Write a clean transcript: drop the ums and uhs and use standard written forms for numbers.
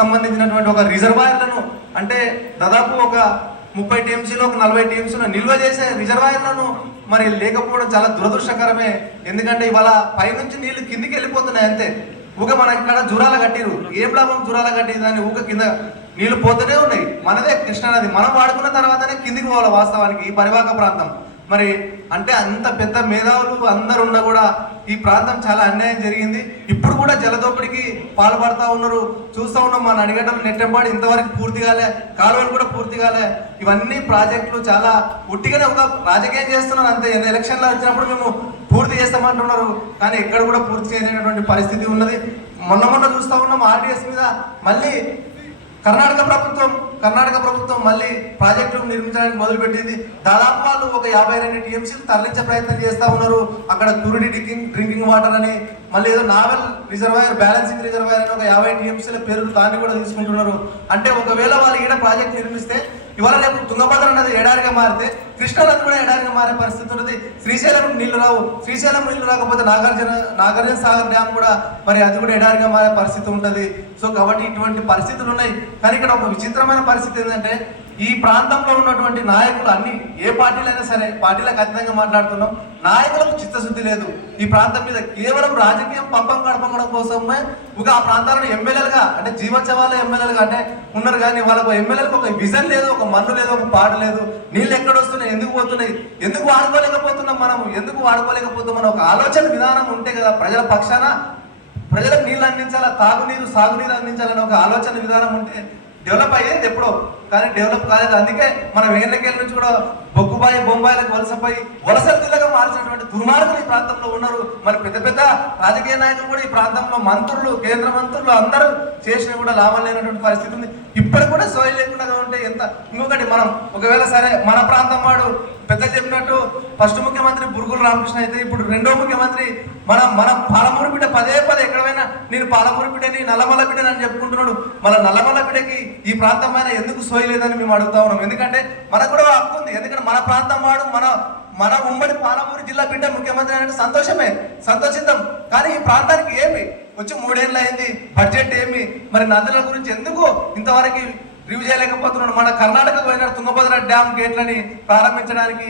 సంబంధించినటువంటి ఒక రిజర్వాయర్లను అంటే దాదాపు ఒక 30 టీఎంసీలో ఒక 40 టీఎంసీలో నిల్వ చేసే రిజర్వాయర్లను మరి లేకపోవడం చాలా దురదృష్టకరమే. ఎందుకంటే ఇవాళ పైనుంచి నీళ్లు కిందికి వెళ్ళిపోతున్నాయి అంతే. ఊక మన ఇక్కడ జురాల కట్టిరు, ఏం లాభం జురాల కట్టి దాన్ని ఊక కింద నీళ్లు పోతూనే ఉన్నాయి. మనదే కృష్ణానది, మనం వాడుకున్న తర్వాతనే కిందికి పోవాలి వాస్తవానికి ఈ పరివాహక ప్రాంతం. మరి అంటే అంత పెద్ద మేధావులు అందరు ఉన్నా కూడా ఈ ప్రాంతం చాలా అన్యాయం జరిగింది. ఇప్పుడు కూడా జలదోపిడికి పాల్పడతా ఉన్నారు, చూస్తూ ఉన్నాం. మన అడిగడ్డలు నెట్టెంపాడు ఇంతవరకు పూర్తి కాలే, కాలువలు కూడా పూర్తి కాలే. ఇవన్నీ ప్రాజెక్టులు చాలా ఉట్టిగానే ఒక రాజకీయం చేస్తున్నారు అంతే. ఎలక్షన్లు వచ్చినప్పుడు మేము పూర్తి చేస్తామంటున్నారు, కానీ ఎక్కడ కూడా పూర్తి చేయలేనటువంటి పరిస్థితి ఉన్నది. మొన్న చూస్తూ ఉన్నాం ఆర్టీఎస్ మీద మళ్ళీ కర్ణాటక ప్రభుత్వం మళ్ళీ ప్రాజెక్టులు నిర్మించడానికి మొదలుపెట్టింది. దాదాపు వాళ్ళు ఒక 52 టీఎంసీలు తరలించే ప్రయత్నం చేస్తూ ఉన్నారు. అక్కడ క్యూరిటీ డ్రింకింగ్ వాటర్ అని మళ్ళీ ఏదో నావెల్ రిజర్వాయర్, బ్యాలెన్సింగ్ రిజర్వాయర్ అని ఒక 50 టీఎంసీల పేరు దాన్ని కూడా తీసుకుంటున్నారు. అంటే ఒకవేళ వాళ్ళు ఈడ ప్రాజెక్ట్ నిర్మిస్తే ఇవాళ రేపు తుంగభద్ర నది ఎడారిగా మారితే కృష్ణానది కూడా ఎడారిగా మారే పరిస్థితి ఉన్నది. శ్రీశైలం నీళ్లు రావు, శ్రీశైలం నీళ్లు రాకపోతే నాగార్జున సాగర్ డ్యామ్ కూడా మరి అది కూడా ఎడారిగా మారే పరిస్థితి ఉంటుంది. సో కాబట్టి ఇటువంటి పరిస్థితులు ఉన్నాయి. కానీ ఇక్కడ ఒక విచిత్రమైన పరిస్థితి ఏంటంటే ఈ ప్రాంతంలో ఉన్నటువంటి నాయకులు అన్ని ఏ పార్టీలైనా సరే, పార్టీలకు అతీతంగా మాట్లాడుతున్నాం, నాయకులకు చిత్తశుద్ధి లేదు. ఈ ప్రాంతం మీద కేవలం రాజకీయం పంపం గడపడం కోసమే ఒక ఆ ప్రాంతాలను ఎమ్మెల్యేలుగా అంటే జీవోత్సవాల ఎమ్మెల్యేలుగా అంటే ఉన్నారు. కానీ వాళ్ళకు ఎమ్మెల్యేలకు ఒక విజన్ లేదు, ఒక మన్ను లేదు, ఒక పాట లేదు. నీళ్ళు ఎక్కడ వస్తున్నాయి, ఎందుకు పోతున్నాయి, ఎందుకు వాడుకోలేకపోతున్నాం, ఎందుకు వాడుకోలేకపోతున్నాం ఒక ఆలోచన విధానం ఉంటే కదా ప్రజల పక్షాన ప్రజలకు నీళ్ళు అందించాలా, తాగునీరు సాగునీరు అందించాలని ఒక ఆలోచన విధానం ఉంటే డెవలప్ అయ్యేది ఎప్పుడో, కానీ డెవలప్ కాలేదు. అందుకే మనం వేళ్ళకేళ్ళ నుంచి కూడా బొగ్గుబాయి బొంబాయిలకు వలసల జిల్లాగా మార్చినటువంటి దుర్మార్గులు ఈ ప్రాంతంలో ఉన్నారు. మరి పెద్ద రాజకీయ నాయకులు కూడా ఈ ప్రాంతంలో మంత్రులు, కేంద్ర మంత్రులు అందరూ చేసినా కూడా లాభం లేనటువంటి పరిస్థితి ఉంది. ఇప్పటికి కూడా సోయి లేకుండా ఉంటే ఎంత. ఇంకొకటి మనం ఒకవేళ సరే మన ప్రాంతం వాడు పెద్ద చెప్పినట్టు ఫస్ట్ ముఖ్యమంత్రి బురుగుల రామకృష్ణ అయితే ఇప్పుడు రెండో ముఖ్యమంత్రి మన పాలమూరు బిడ్డ పదే ఎక్కడైనా నేను పాలమూరు బిడ్డని నల్లమల్ల బిడ్డని అని చెప్పుకుంటున్నాడు. మన నల్లమల్ల బిడ్డకి ఈ ప్రాంతం పైన ఎందుకు సోయి లేదని మేము అడుగుతా ఉన్నాం. ఎందుకంటే మనకు కూడా హక్కు ఉంది. ఎందుకంటే మన ప్రాంతం వాడు మన ఉమ్మడి పాలమూరు జిల్లా బిడ్డ ముఖ్యమంత్రి అంటే సంతోషిద్దాం. కానీ ఈ ప్రాంతానికి ఏమి వచ్చి 3 ఏళ్ళు అయింది, బడ్జెట్ ఏమి, మరి నదుల గురించి ఎందుకు ఇంతవరకు రివ్యూ చేయలేకపోతున్నాడు. మన కర్ణాటకకు పోయిన తుంగభద్ర డ్యామ్ గేట్లని ప్రారంభించడానికి